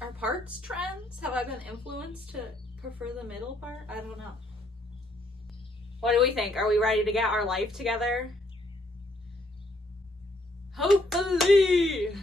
Are parts trends? Have I been influenced to prefer the middle part? I don't know. What do we think? Are we ready to get our life together? Hopefully!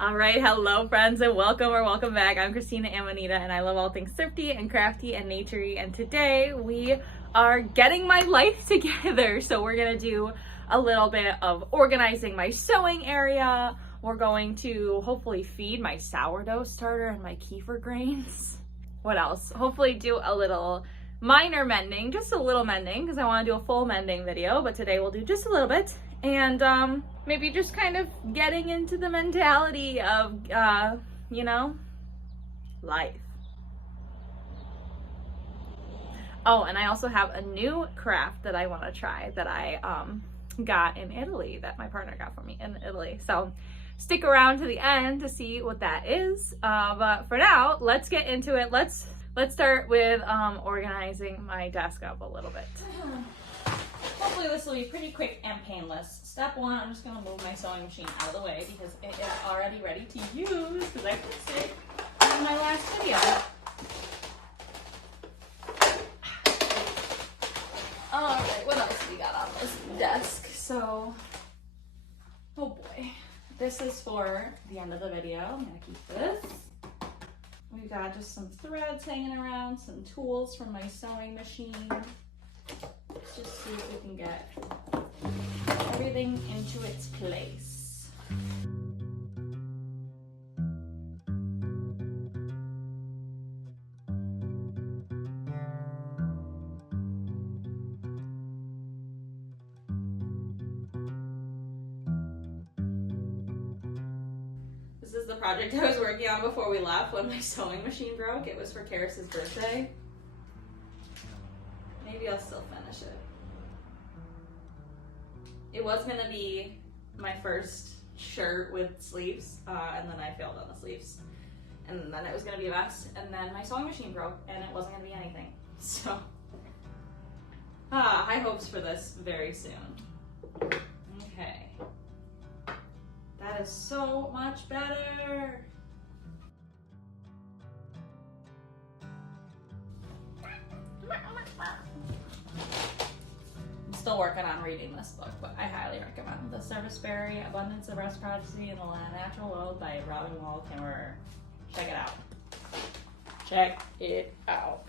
All right, hello friends and welcome back. I'm Christina and Manita and I love all things thrifty and crafty and naturey, and today we are getting my life together. So we're gonna do a little bit of organizing my sewing area. We're going to hopefully feed my sourdough starter and my kefir grains. What else? Hopefully do a little minor mending, just a little mending, because I want to do a full mending video, but today we'll do just a little bit. And maybe just kind of getting into the mentality of, you know, life. Oh, and I also have a new craft that I want to try that I got in Italy, that my partner got for me in Italy. So stick around to the end to see what that is. But for now, let's get into it. Let's start with organizing my desk up a little bit. Hopefully this will be pretty quick and painless. Step one, I'm just gonna move my sewing machine out of the way because it is already ready to use because I fixed it in my last video. All right, what else do we got on this desk? So, oh boy. This is for the end of the video. I'm gonna keep this. We've got just some threads hanging around, some tools from my sewing machine. Let's just see if we can get everything into its place. This is the project I was working on before we left when my sewing machine broke. It was for Karis's birthday. Maybe I'll still finish it. It was gonna be my first shirt with sleeves, and then I failed on the sleeves. And then it was gonna be a vest, and then my sewing machine broke, and it wasn't gonna be anything. So, high hopes for this very soon. Okay. That is so much better. I'm still working on reading this book, but I highly recommend The Serviceberry, Abundance of Reciprocity in the Natural World by Robin Wall Kimmerer. Check it out. Check it out.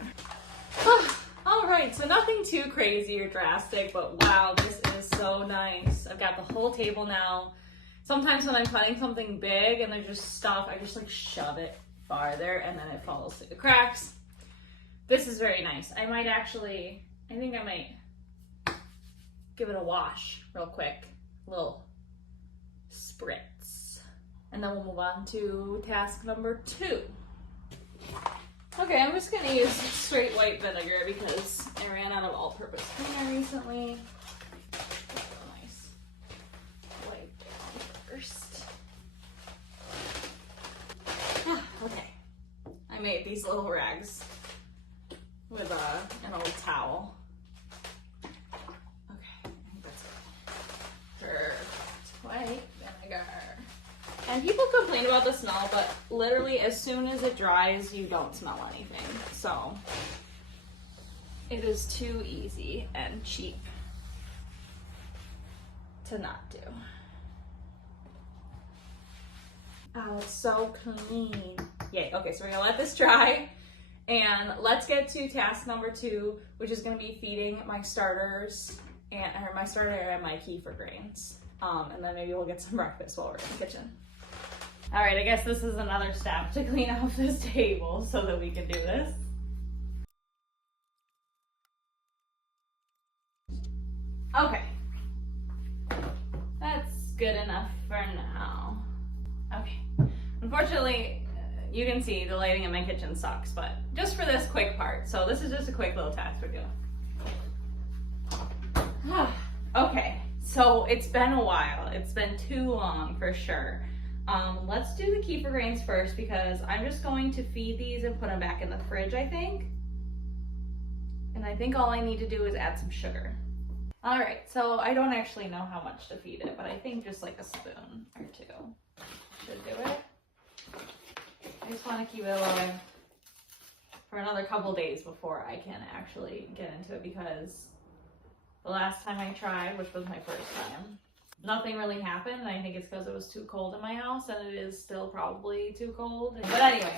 All right, so nothing too crazy or drastic, but wow, this is so nice. I've got the whole table now. Sometimes when I'm cutting something big and there's just stuff, I just like shove it farther and then it falls through the cracks. This is very nice. I think I might give it a wash real quick. A little spritz. And then we'll move on to task number 2. Okay, I'm just gonna use straight white vinegar because I ran out of all-purpose cleaner recently. Nice. Wipe down first. Okay. I made these little rags with an old towel. Okay, I think that's good. Perfect. White vinegar. And people complain about the smell, but literally as soon as it dries, you don't smell anything. So it is too easy and cheap to not do. Oh, it's so clean. Yay. Okay, so we're gonna let this dry. And let's get to task number 2, which is going to be feeding my starters and my kefir grains. And then maybe we'll get some breakfast while we're in the kitchen. All right, I guess this is another step to clean off this table so that we can do this. Okay. That's good enough for now. Okay. Unfortunately, you can see the lighting in my kitchen sucks, but just for this quick part. So this is just a quick little task we're doing. Okay, so it's been a while. It's been too long for sure. Let's do the kefir grains first because I'm just going to feed these and put them back in the fridge, I think. And I think all I need to do is add some sugar. All right, so I don't actually know how much to feed it, but I think just like a spoon or 2 should do it. I just want to keep it alive for another couple days before I can actually get into it, because the last time I tried, which was my first time, nothing really happened, and I think it's because it was too cold in my house, and it is still probably too cold. But anyway,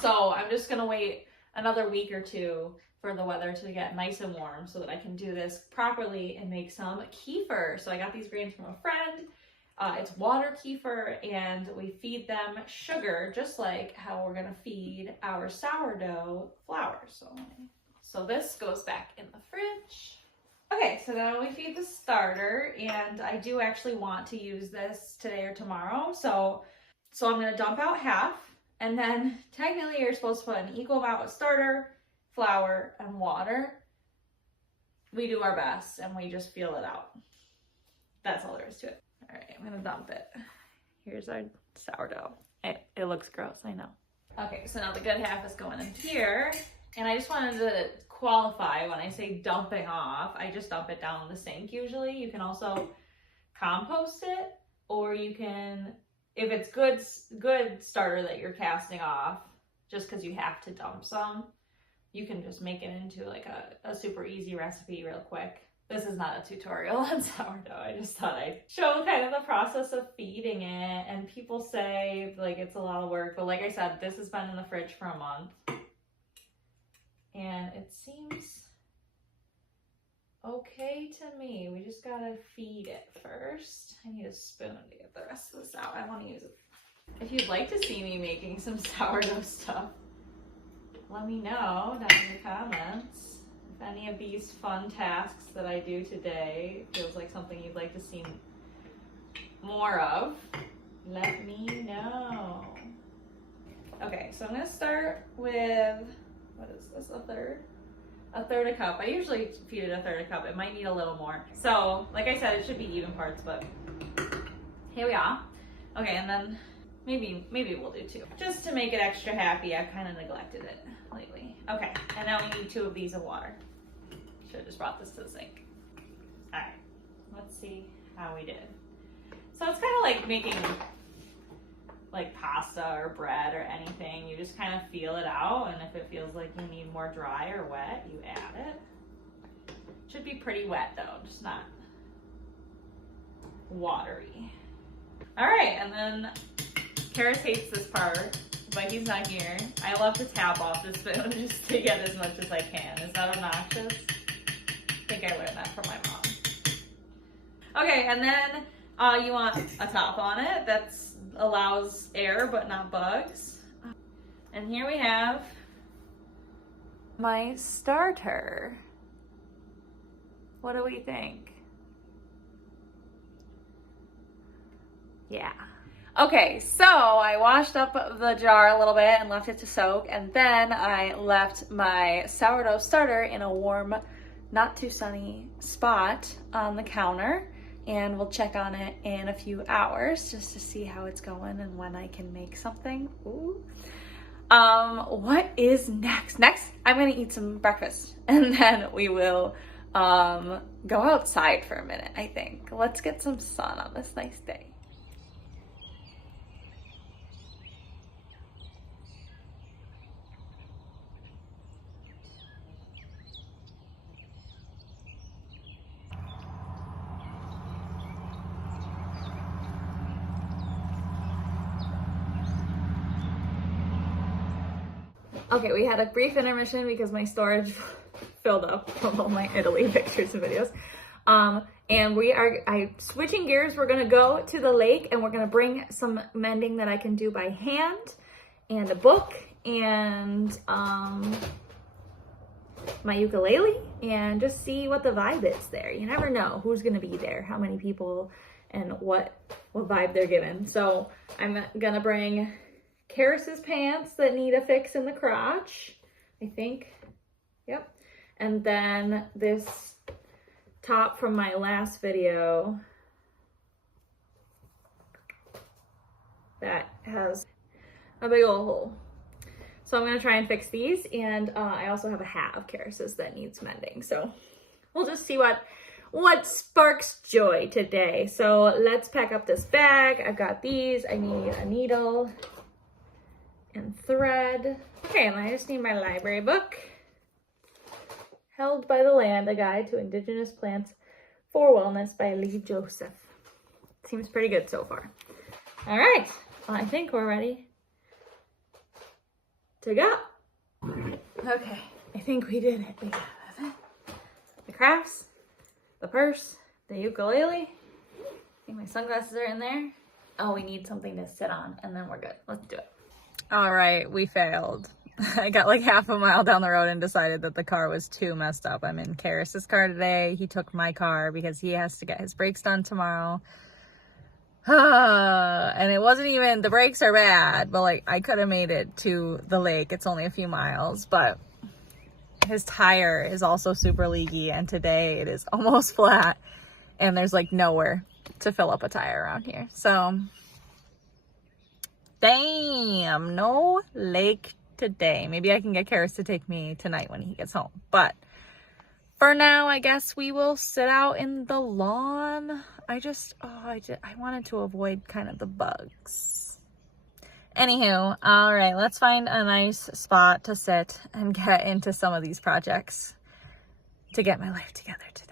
so I'm just gonna wait another week or two for the weather to get nice and warm so that I can do this properly and make some kefir. So I got these grains from a friend. It's water kefir, and we feed them sugar just like how we're gonna feed our sourdough flour. So this goes back in the fridge. Okay, so now we feed the starter, and I do actually want to use this today or tomorrow. So I'm gonna dump out half, and then technically you're supposed to put an equal amount of starter, flour, and water. We do our best, and we just feel it out. That's all there is to it. All right, I'm gonna dump it. Here's our sourdough. It looks gross, I know. Okay, so now the good half is going in here. And I just wanted to qualify, when I say dumping off, I just dump it down in the sink usually. You can also compost it, or you can, if it's good starter that you're casting off, just because you have to dump some, you can just make it into like a super easy recipe real quick. This is not a tutorial on sourdough. I just thought I'd show kind of the process of feeding it. And people say like it's a lot of work, but like I said, this has been in the fridge for a month. And it seems okay to me. We just gotta feed it first. I need a spoon to get the rest of this out. I want to use it. If you'd like to see me making some sourdough stuff, let me know down in the comments. If any of these fun tasks that I do today feels like something you'd like to see more of, let me know. Okay, so I'm gonna start with, what is this, a third a cup. I usually feed it a third a cup. It might need a little more. So like I said, it should be even parts, but here we are. Okay, and then maybe we'll do 2. Just to make it extra happy, I've kind of neglected it lately. Okay, and now we need 2 of these of water. Should have just brought this to the sink. All right, let's see how we did. So it's kind of like making like pasta or bread or anything. You just kind of feel it out, and if it feels like you need more dry or wet, you add it. Should be pretty wet though, just not watery. All right, and then Karis hates this part, but he's not here. I love to tap off the spoon just to get as much as I can. Is that obnoxious? I think I learned that from my mom. Okay, and then you want a top on it that allows air but not bugs. And here we have my starter. What do we think? Yeah. Okay, so I washed up the jar a little bit and left it to soak, and then I left my sourdough starter in a warm, not too sunny spot on the counter, and we'll check on it in a few hours just to see how it's going and when I can make something. Ooh. What is next? Next, I'm gonna eat some breakfast, and then we will go outside for a minute, I think. Let's get some sun on this nice day. Okay, we had a brief intermission because my storage filled up from all my Italy pictures and videos. And I'm switching gears. We're gonna go to the lake and we're gonna bring some mending that I can do by hand, and a book, and my ukulele, and just see what the vibe is there. You never know who's gonna be there, how many people, and what vibe they're given. So I'm gonna bring Karis's pants that need a fix in the crotch, I think. Yep. And then this top from my last video that has a big old hole. So I'm gonna try and fix these, and I also have a hat of Karis's that needs mending. So we'll just see what sparks joy today. So let's pack up this bag. I've got these. I need a needle. and thread. Okay, and I just need my library book. Held by the Land, A Guide to Indigenous Plants for Wellness by Lee Joseph. Seems pretty good so far. All right, well, I think we're ready to go. Okay, I think we did it. We got it. The crafts, the purse, the ukulele. I think my sunglasses are in there. Oh, we need something to sit on and then we're good. Let's do it. All right, we failed. I got like half a mile down the road and decided that the car was too messed up. I'm in Karis's car today. He took my car because he has to get his brakes done tomorrow. And it wasn't even, the brakes are bad, but like I could have made it to the lake. It's only a few miles, but his tire is also super leaky and today it is almost flat and there's like nowhere to fill up a tire around here. So damn, no lake today. Maybe I can get Karis to take me tonight when he gets home. But for now, I guess we will sit out in the lawn. I wanted to avoid kind of the bugs. Anywho, all right, let's find a nice spot to sit and get into some of these projects to get my life together today.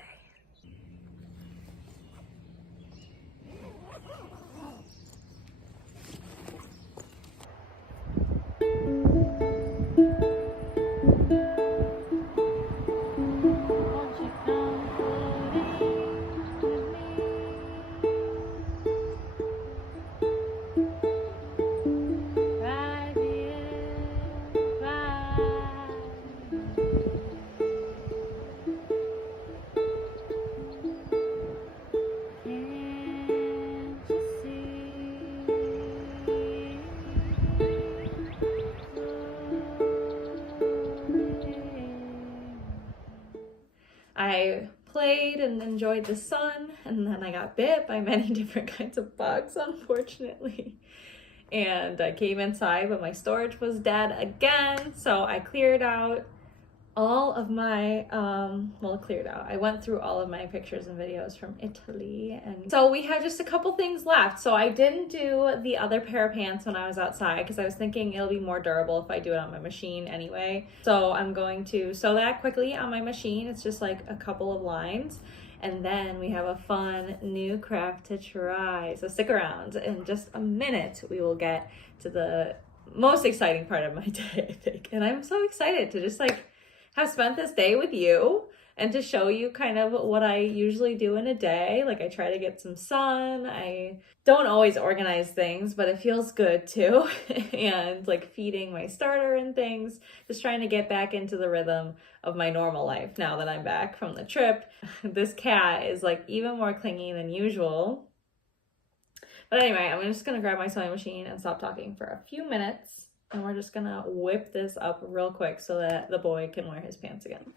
I played and enjoyed the sun, and then I got bit by many different kinds of bugs, unfortunately. And I came inside, but my storage was dead again, so I cleared out all of my, I went through all of my pictures and videos from Italy, and so we have just a couple things left. So I didn't do the other pair of pants when I was outside because I was thinking it'll be more durable if I do it on my machine anyway. So I'm going to sew that quickly on my machine. It's just like a couple of lines. And then we have a fun new craft to try. So stick around. In just a minute, we will get to the most exciting part of my day, I think. And I'm so excited to just like have spent this day with you and to show you kind of what I usually do in a day. Like I try to get some sun. I don't always organize things, but it feels good too. And like feeding my starter and things, just trying to get back into the rhythm of my normal life now that I'm back from the trip. This cat is like even more clingy than usual. But anyway, I'm just gonna grab my sewing machine and stop talking for a few minutes. And we're just gonna whip this up real quick so that the boy can wear his pants again.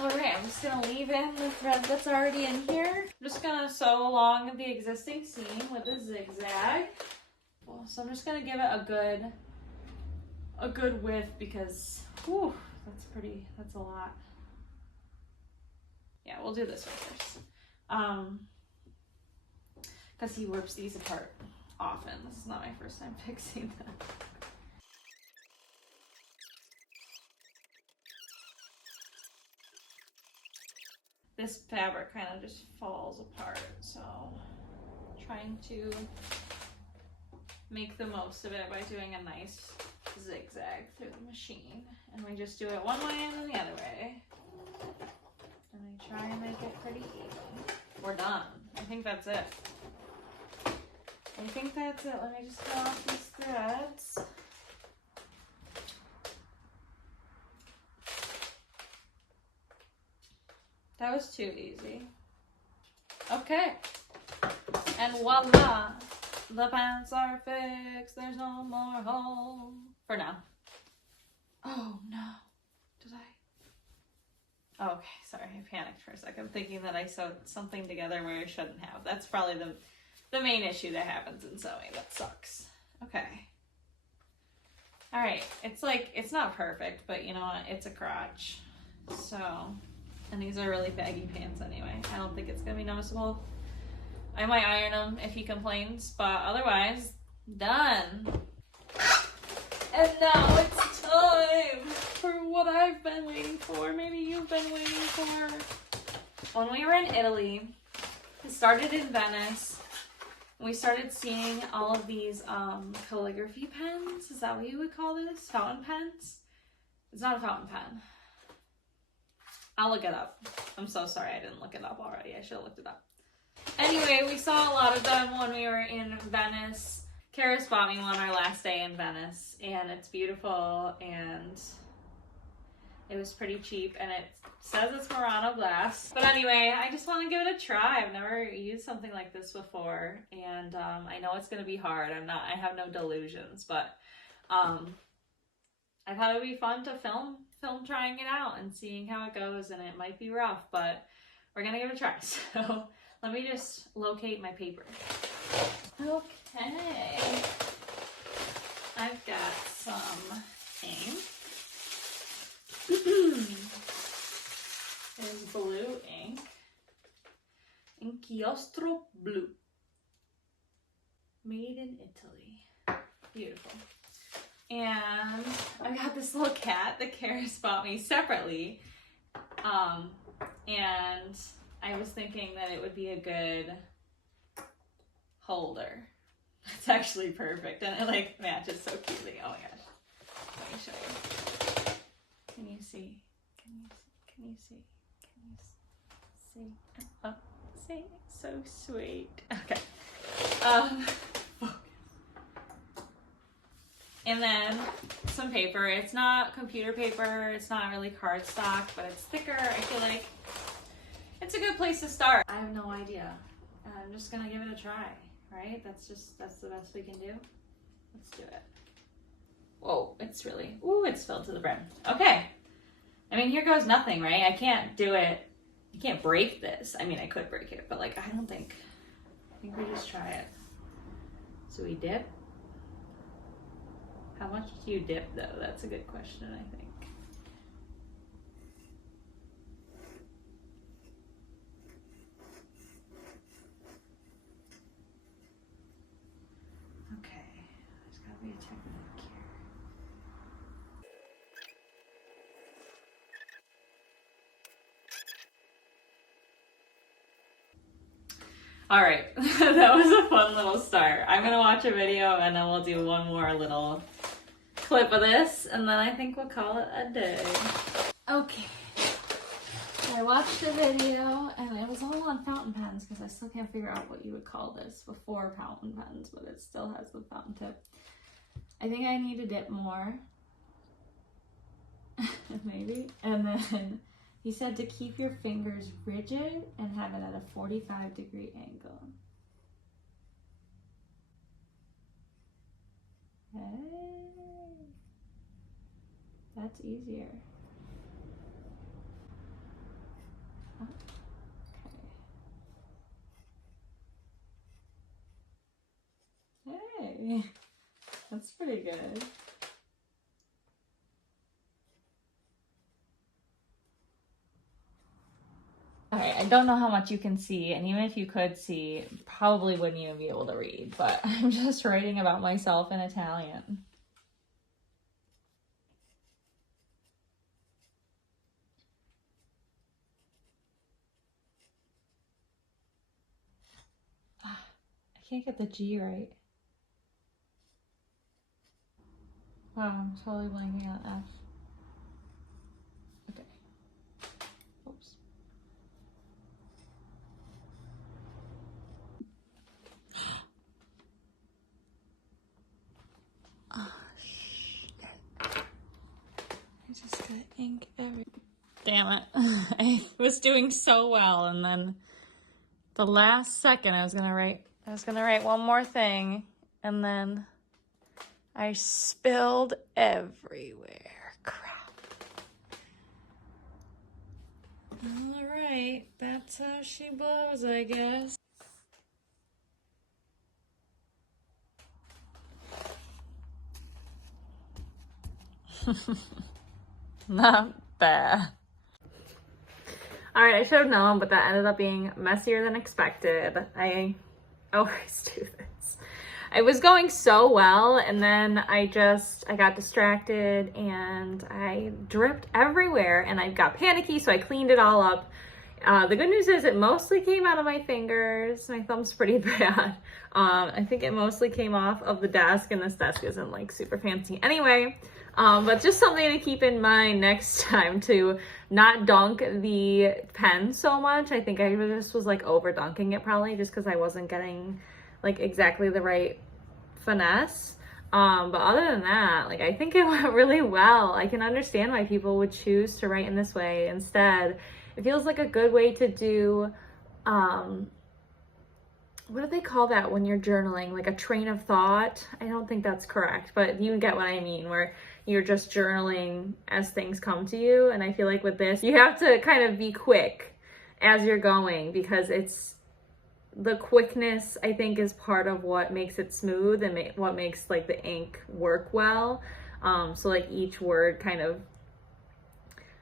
Alright, I'm just gonna leave in the thread that's already in here. I'm just gonna sew along the existing seam with a zigzag. So I'm just gonna give it a good width because, whew, that's a lot. Yeah, we'll do this one first. Because he rips these apart often. This is not my first time fixing them. This fabric kind of just falls apart, so trying to make the most of it by doing a nice zigzag through the machine. And we just do it one way and then the other way. And I try and make it pretty even. We're done. I think that's it. Let me just cut off these threads. That was too easy. Okay. And voila! The pants are fixed. There's no more hole. For now. Oh no. Did I? Okay, sorry. I panicked for a second thinking that I sewed something together where I shouldn't have. That's probably the main issue that happens in sewing. That sucks. Okay. All right, it's like, it's not perfect, but you know what? It's a crotch. So, and these are really baggy pants anyway. I don't think it's gonna be noticeable. I might iron them if he complains, but otherwise, done. And now it's time for what I've been waiting for. Maybe you've been waiting for. When we were in Italy, it started in Venice. We started seeing all of these calligraphy pens. Is that what you would call this? Fountain pens? It's not a fountain pen. I'll look it up. I'm so sorry I didn't look it up already. I should have looked it up. Anyway, we saw a lot of them when we were in Venice. Karis bought me one our last day in Venice, and it's beautiful, and it was pretty cheap, and it says it's Murano glass. But anyway, I just want to give it a try. I've never used something like this before, and I know it's going to be hard. I have no delusions, but I thought it would be fun to film trying it out and seeing how it goes, and it might be rough, but we're going to give it a try. So let me just locate my paper. Okay, I've got some ink. There's blue ink. Inchiostro Blu. Made in Italy. Beautiful. And I got this little cat that Karis bought me separately. And I was thinking that it would be a good holder. It's actually perfect, and it like matches so cutely. Oh my gosh. Let me show you. Can you see? Can you see? See? Oh, see? So sweet. Okay. And then some paper. It's not computer paper. It's not really cardstock, but it's thicker. I feel like it's a good place to start. I have no idea. I'm just gonna give it a try, right? That's the best we can do. Let's do it. Whoa, it's really, ooh, it's filled to the brim. Okay. I mean, here goes nothing, right? I can't do it. I can't break this. I mean, I could break it, but like, I think we just try it. So we dip. How much do you dip though? That's a good question, I think. Okay, there's gotta be a technique here. All right, that was a fun little start. I'm gonna watch a video and then we'll do one more little clip of this, and then I think we'll call it a day. Okay, I watched the video and it was all on fountain pens because I still can't figure out what you would call this before fountain pens, but it still has the fountain tip. I think I need to dip more, maybe, and then he said to keep your fingers rigid and have it at a 45-degree angle. Hey, that's easier. Okay. Hey, that's pretty good. Alright, I don't know how much you can see, and even if you could see, probably wouldn't even be able to read, but I'm just writing about myself in Italian. I can't get the G right. Wow, I'm totally blanking on F. Okay. Oops. Oh, shit. I just got ink everywhere. Damn it. I was doing so well, and then the last second I was gonna write one more thing, and then I spilled everywhere. Crap. All right, that's how she blows, I guess. Not bad. All right, I should have known, but that ended up being messier than expected. I always do this. It was going so well, and then I got distracted and I dripped everywhere and I got panicky, so I cleaned it all up. The good news is it mostly came out of my fingers. My thumb's pretty bad. I think it mostly came off of the desk, and this desk isn't like super fancy anyway. But just something to keep in mind next time, to not dunk the pen so much. I think I just was like over dunking it, probably just because I wasn't getting like exactly the right finesse. But other than that, like, I think it went really well. I can understand why people would choose to write in this way instead. It feels like a good way to do, what do they call that when you're journaling? Like a train of thought? I don't think that's correct, but you get what I mean, where you're just journaling as things come to you. And I feel like with this, you have to kind of be quick as you're going, because the quickness, I think, is part of what makes it smooth and what makes like the ink work well. So like each word kind of,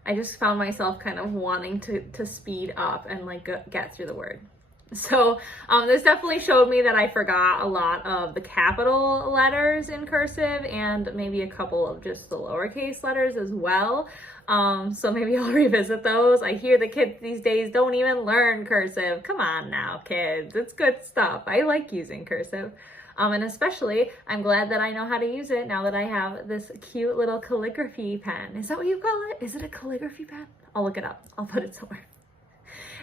I just found myself kind of wanting to speed up and like get through the word. So this definitely showed me that I forgot a lot of the capital letters in cursive and maybe a couple of just the lowercase letters as well. So maybe I'll revisit those. I hear the kids these days don't even learn cursive. Come on now, kids. It's good stuff. I like using cursive. And especially, I'm glad that I know how to use it now that I have this cute little calligraphy pen. Is that what you call it? Is it a calligraphy pen? I'll look it up. I'll put it somewhere.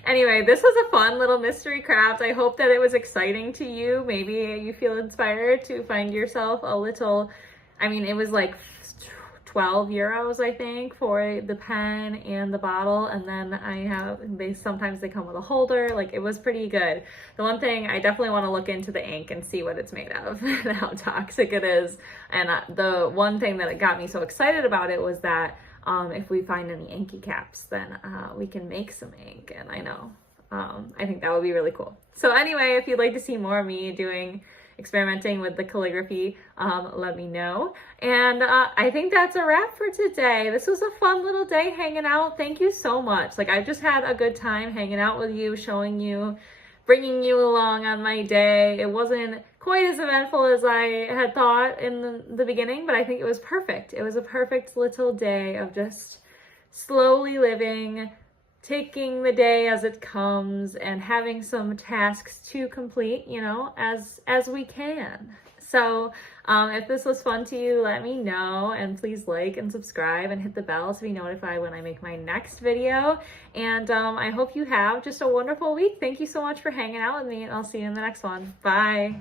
Anyway, this was a fun little mystery craft. I hope that it was exciting to you. Maybe you feel inspired to find yourself a little, I mean, it was like 12 euros, I think, for the pen and the bottle. And then sometimes they come with a holder. Like, it was pretty good. The one thing, I definitely want to look into the ink and see what it's made of and how toxic it is. And the one thing that got me so excited about it was that if we find any inky caps, then we can make some ink. And I know, I think that would be really cool. So anyway, if you'd like to see more of me experimenting with the calligraphy, let me know. And I think that's a wrap for today. This was a fun little day hanging out. Thank you so much. Like, I've just had a good time hanging out with you, showing you, bringing you along on my day. It wasn't quite as eventful as I had thought in the beginning, but I think it was perfect. It was a perfect little day of just slowly living, taking the day as it comes, and having some tasks to complete, you know, as we can. So if this was fun to you, let me know, and please like and subscribe and hit the bell to be notified when I make my next video. And I hope you have just a wonderful week. Thank you so much for hanging out with me, and I'll see you in the next one. Bye.